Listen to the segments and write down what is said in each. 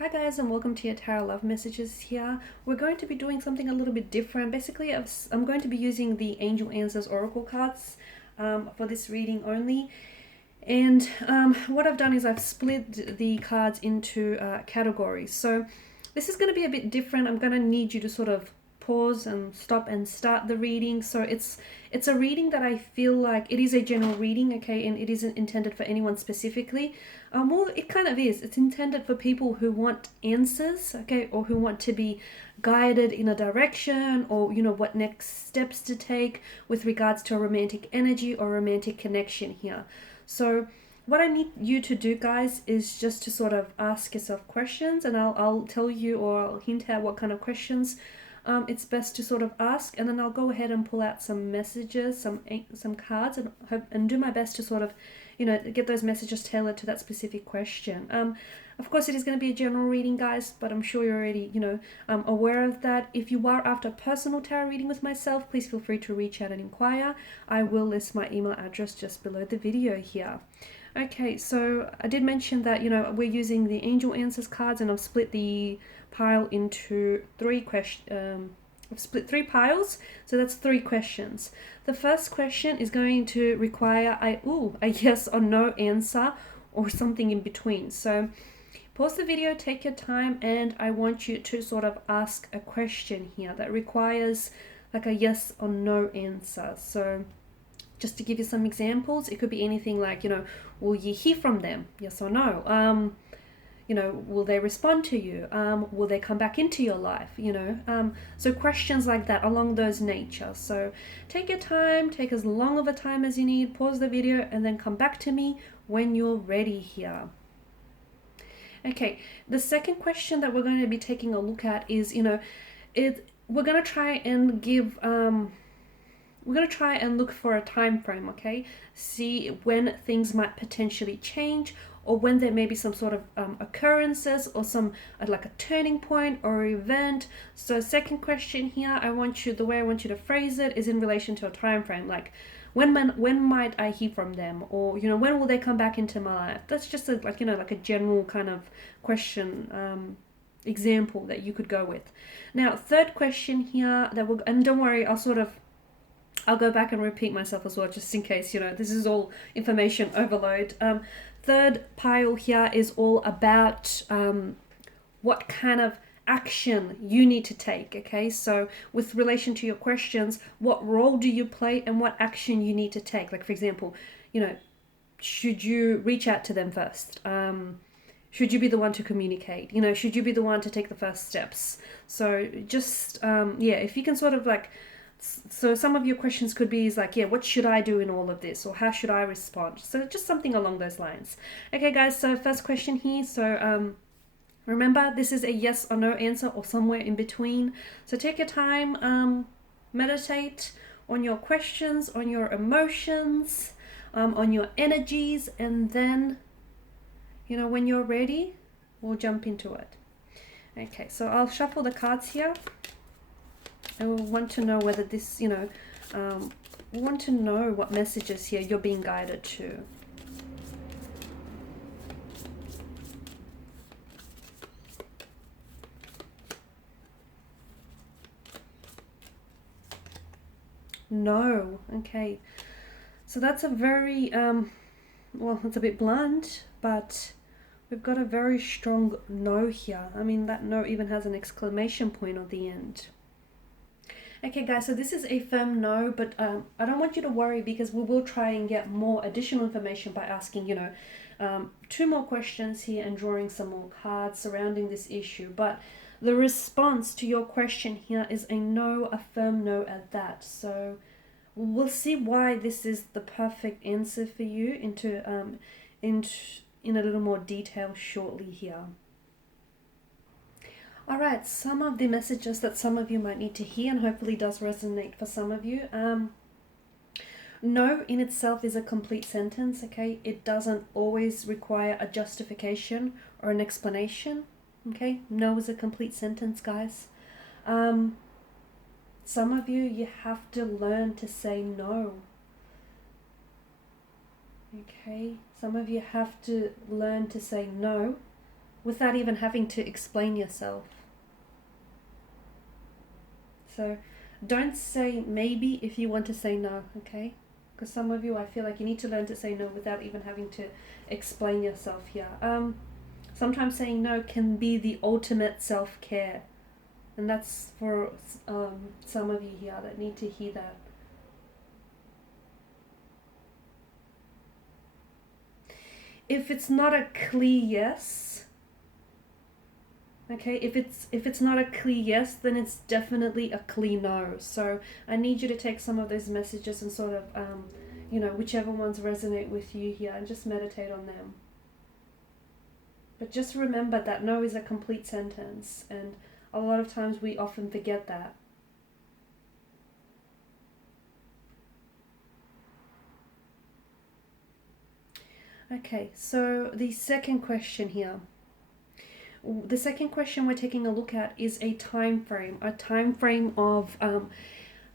Hi guys, and welcome to your Tarot Love Messages here. We're going to be doing something a little bit different. Basically, I'm going to be using the Angel Answers Oracle cards for this reading only. And what I've done is I've split the cards into categories. So this is going to be a bit different. I'm going to need you to sort of pause and stop and start the reading. So it's a reading that I feel like it is a general reading, okay, and it isn't intended for anyone specifically. Well, it kind of is. It's intended for people who want answers, okay, or who want to be guided in a direction, or what next steps to take with regards to a romantic energy or romantic connection here. So what I need you to do, guys, is just to sort of ask yourself questions, and I'll tell you, or I'll hint at what kind of questions it's best to sort of ask, and then I'll go ahead and pull out some messages, some cards, and do my best to sort of get those messages tailored to that specific question. Of course, it is going to be a general reading, guys, but I'm sure you're already aware of that. If you are after a personal tarot reading with myself, please feel free to reach out and inquire. I will list my email address just below the video here. Okay, so I did mention that we're using the Angel Answers cards, and I've split the pile into I've split three piles, so that's three questions. The first question is going to require a yes or no answer, or something in between. So pause the video, take your time, and I want you to sort of ask a question here that requires like a yes or no answer. So just to give you some examples, it could be anything like, will you hear from them? Yes or no? Will they respond to you? Will they come back into your life? So questions like that along those nature. So take your time, take as long of a time as you need, pause the video, and then come back to me when you're ready here. Okay, the second question that we're going to be taking a look at is, we're going to try and give we're going to try and look for a time frame, okay? See when things might potentially change, or when there may be some sort of occurrences, or some like a turning point or event. So second question here, the way I want you to phrase it is in relation to a time frame, like when might I hear from them, or when will they come back into my life? That's just like a general kind of question example that you could go with. Now third question here and don't worry, I'll go back and repeat myself as well, just in case, this is all information overload. Third pile here is all about what kind of action you need to take, okay? So with relation to your questions, what role do you play and what action you need to take? Like, for example, should you reach out to them first? Should you be the one to communicate? Should you be the one to take the first steps? So just, if you can sort of so some of your questions could be what should I do in all of this, or how should I respond? So just something along those lines. Okay, guys, so first question here. So remember, this is a yes or no answer, or somewhere in between. So take your time, meditate on your questions, on your emotions, on your energies, and then, when you're ready, we'll jump into it. Okay, so I'll shuffle the cards here. I want to know whether this, want to know what messages here you're being guided to. No. Okay. So that's a very, well, it's a bit blunt, but we've got a very strong no here. I mean, that no even has an exclamation point at the end. Okay, guys, so this is a firm no, but I don't want you to worry, because we will try and get more additional information by asking, two more questions here and drawing some more cards surrounding this issue. But the response to your question here is a no, a firm no at that. So we'll see why this is the perfect answer for you in a little more detail shortly here. Alright, some of the messages that some of you might need to hear, and hopefully does resonate for some of you. No in itself is a complete sentence, okay? It doesn't always require a justification or an explanation, okay? No is a complete sentence, guys. Some of you have to learn to say no. Okay? Some of you have to learn to say no without even having to explain yourself. So don't say maybe if you want to say no, okay? Because some of you, I feel like you need to learn to say no without even having to explain yourself here. Sometimes saying no can be the ultimate self-care. And that's for some of you here that need to hear that. If it's not a clear yes, okay, if it's not a clear yes, then it's definitely a clear no. So I need you to take some of those messages and sort of, whichever ones resonate with you here, and just meditate on them. But just remember that no is a complete sentence, and a lot of times we often forget that. Okay, so the second question here. The second question we're taking a look at is a time frame of,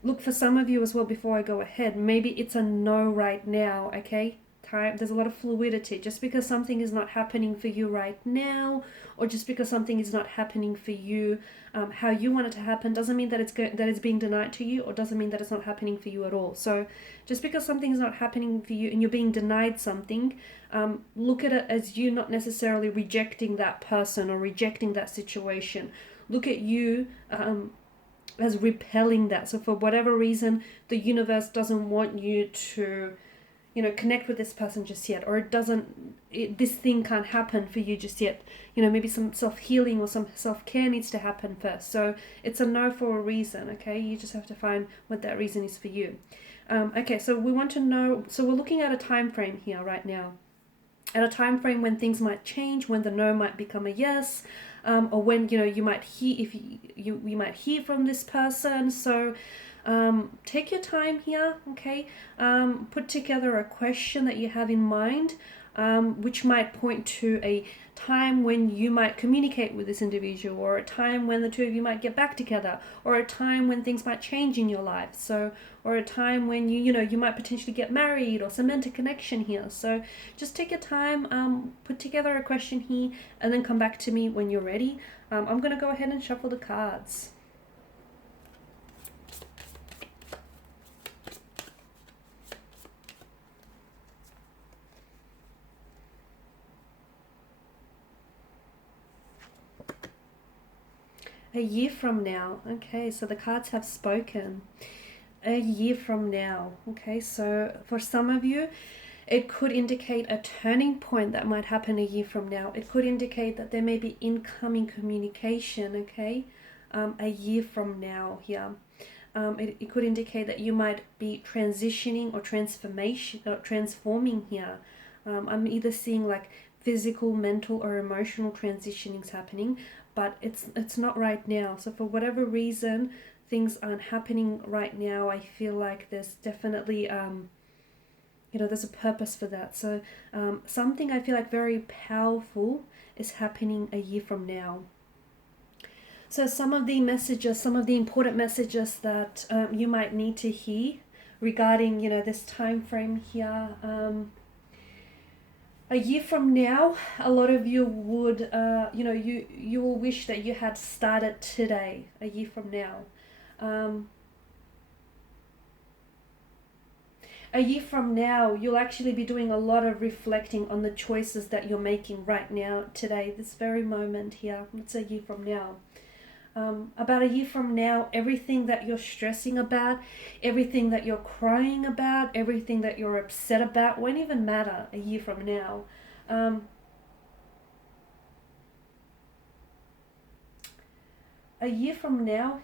look, for some of you as well, before I go ahead, maybe it's a no right now, okay? There's a lot of fluidity. Just because something is not happening for you right now, or just because something is not happening for you how you want it to happen, doesn't mean that it's being denied to you, or doesn't mean that it's not happening for you at all. So just because something is not happening for you and you're being denied something, look at it as you not necessarily rejecting that person or rejecting that situation. Look at you as repelling that. So for whatever reason, the universe doesn't want you to connect with this person just yet, or this thing can't happen for you just yet. Maybe some self-healing or some self-care needs to happen first. So it's a no for a reason, okay? You just have to find what that reason is for you. Okay, so we want to know, so we're looking at a time frame here right now. At a time frame when things might change, when the no might become a yes, or when you might hear, if you might hear from this person. So take your time here, okay? Put together a question that you have in mind, which might point to a time when you might communicate with this individual, or a time when the two of you might get back together, or a time when things might change in your life. So, or a time when you might potentially get married or cement a connection here. So just take your time, put together a question here, and then come back to me when you're ready. I'm going to go ahead and shuffle the cards. A year from now. Okay, so the cards have spoken. A year from now. Okay, so for some of you, it could indicate a turning point that might happen a year from now. It could indicate that there may be incoming communication, okay, a year from now here. It could indicate that you might be transitioning or transforming here. I'm either seeing like physical, mental, or emotional transitionings happening, but it's not right now. So for whatever reason, things aren't happening right now. I feel like there's definitely there's a purpose for that. So something I feel like very powerful is happening a year from now. So some of the messages, some of the important messages that you might need to hear regarding this time frame here. A year from now, a lot of you would, you will wish that you had started today, a year from now. A year from now, you'll actually be doing a lot of reflecting on the choices that you're making right now, today, this very moment here. It's a year from now. About a year from now, everything that you're stressing about, everything that you're crying about, everything that you're upset about won't even matter a year from now. A year from now,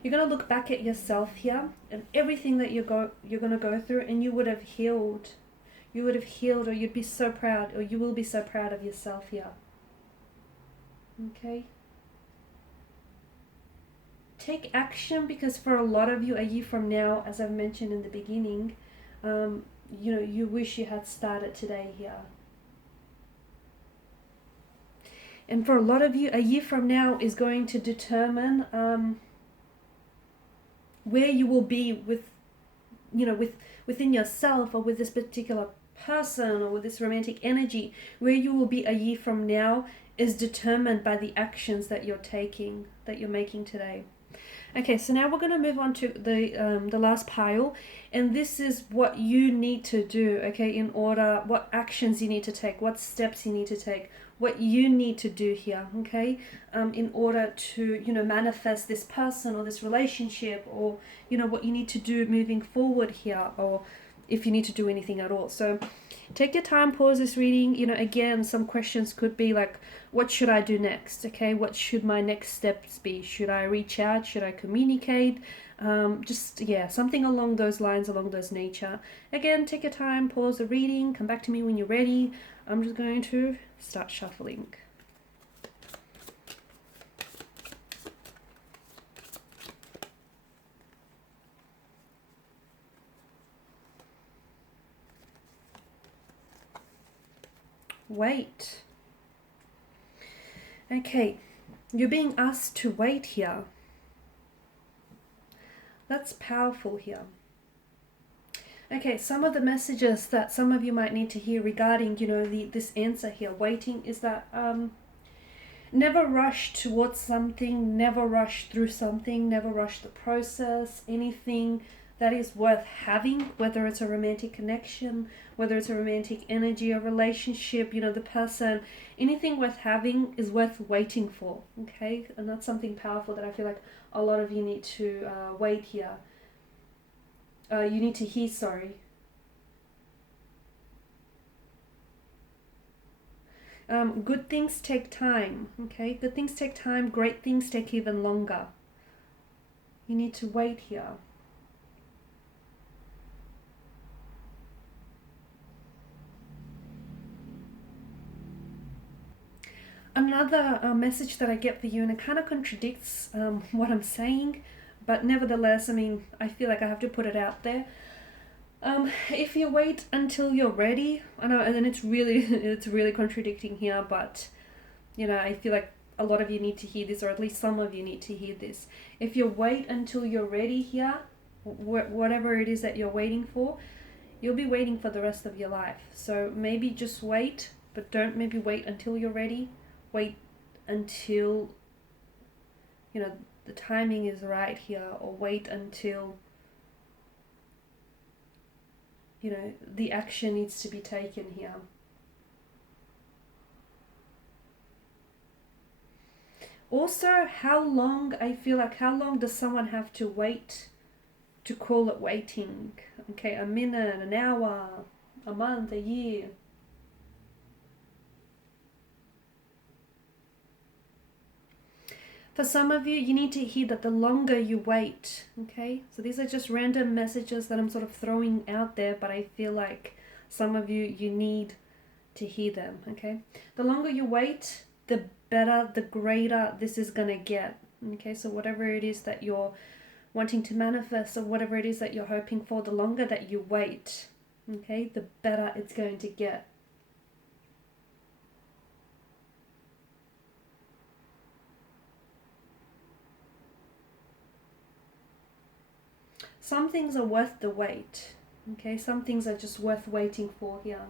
you're going to look back at yourself here and everything that you're going to go through, and you would have healed. You would have healed, or you'd be so proud, or you will be so proud of yourself here. Okay, take action, because for a lot of you, a year from now, as I've mentioned in the beginning, you wish you had started today here. And for a lot of you, a year from now is going to determine where you will be within yourself, or with this particular person or with this romantic energy, where you will be a year from now is determined by the actions that you're taking, that you're making today. Okay, so now we're going to move on to the last pile, and this is what you need to do, okay, in order, what actions you need to take, what steps you need to take, what you need to do here, okay, in order to, manifest this person or this relationship, or, what you need to do moving forward here, or if you need to do anything at all. So take your time, pause this reading. Again, some questions could be like, what should I do next? Okay, what should my next steps be? Should I reach out? Should I communicate? Something along those lines, along those nature. Again, take your time, pause the reading, come back to me when you're ready. I'm just going to start shuffling. Wait. Okay, you're being asked to wait here. That's powerful here. Okay, some of the messages that some of you might need to hear regarding, this answer here, waiting, is that never rush towards something, never rush through something, never rush the process, anything that is worth having, whether it's a romantic connection, whether it's a romantic energy, a relationship, the person, anything worth having is worth waiting for, okay? And that's something powerful that I feel like a lot of you need to wait here. You need to hear, sorry. Good things take time, okay? Good things take time, great things take even longer. You need to wait here. Another message that I get for you, and it kind of contradicts what I'm saying, but nevertheless, I feel like I have to put it out there. If you wait until you're ready, I know, and it's really contradicting here, but I feel like a lot of you need to hear this, or at least some of you need to hear this. If you wait until you're ready here, whatever it is that you're waiting for, you'll be waiting for the rest of your life. So maybe just wait, but don't maybe wait until you're ready. Wait until, the timing is right here, or wait until, the action needs to be taken here. Also, how long does someone have to wait to call it waiting? Okay, a minute, an hour, a month, a year. For some of you, you need to hear that the longer you wait, okay? So these are just random messages that I'm sort of throwing out there, but I feel like some of you need to hear them, okay? The longer you wait, the better, the greater this is going to get, okay? So whatever it is that you're wanting to manifest, or whatever it is that you're hoping for, the longer that you wait, okay, the better it's going to get. Some things are worth the wait, okay? Some things are just worth waiting for here.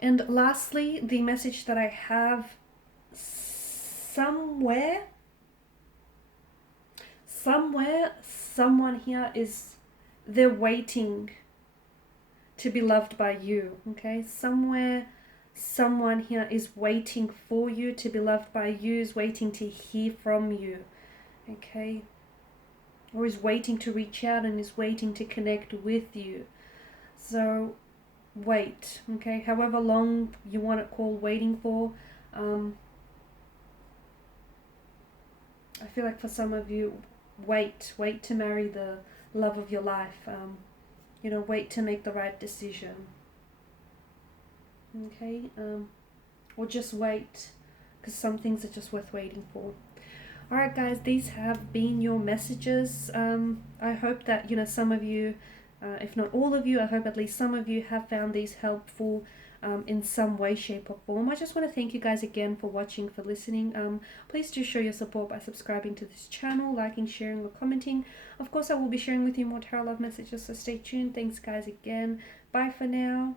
And lastly, the message that I have, somewhere, someone here they're waiting to be loved by you, okay? Somewhere, someone here is waiting for you to be loved by you, is waiting to hear from you. Okay, or is waiting to reach out and is waiting to connect with you. So wait, okay, however long you want it called waiting for. I feel like for some of you, wait to marry the love of your life. Wait to make the right decision. Okay, or just wait, because some things are just worth waiting for. Alright guys, these have been your messages. I hope that some of you if not all of you, I hope at least some of you have found these helpful in some way, shape, or form. I just want to thank you guys again for watching, for listening. Please do show your support by subscribing to this channel, liking, sharing, or commenting. Of course, I will be sharing with you more tarot love messages, so stay tuned. Thanks, guys, again. Bye for now.